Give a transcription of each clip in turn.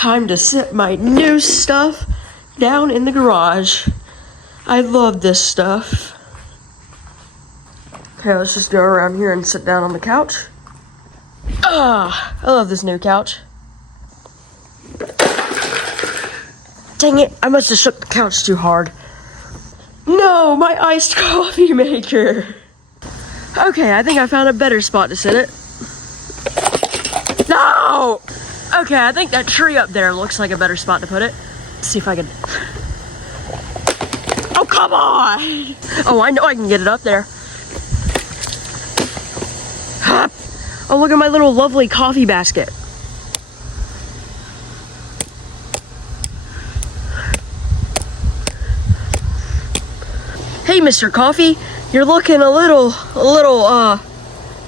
time to set my new stuff down in the garage. I love this stuff. Okay, let's just go around here and sit down on the couch. I love this new couch. Dang it, I must have shook the couch too hard. No, my iced coffee maker. Okay, I think I found a better spot to sit it. No! Okay, I think that tree up there looks like a better spot to put it. Let's see if I can... Oh, come on! Oh, I know I can get it up there. Oh, look at my little lovely coffee basket. Hey, Mr. Coffee, you're looking a little,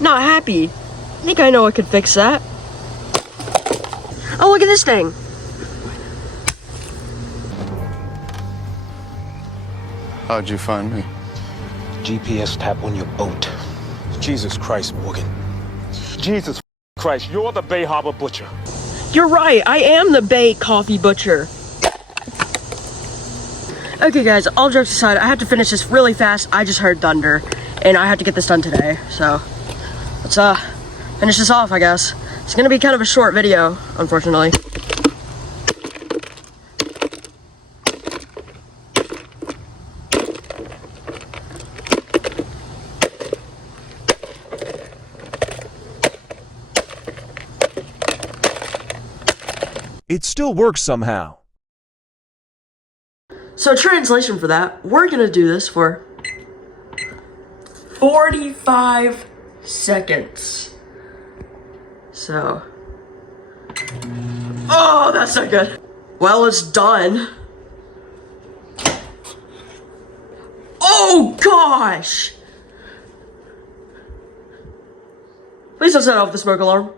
not happy. I think I know I could fix that. Oh, look at this thing. How'd you find me? GPS tap on your boat. Jesus Christ, Morgan. Jesus Christ, you're the Bay Harbor Butcher. You're right, I am the Bay Coffee Butcher. Okay guys, all jokes aside, I have to finish this really fast. I just heard thunder, and I have to get this done today. So, let's finish this off, I guess. It's gonna be kind of a short video, unfortunately. It still works somehow. So translation for that, we're gonna do this for 45 seconds. So, oh, that's so good. Well, it's done. Oh gosh! Please don't set off the smoke alarm.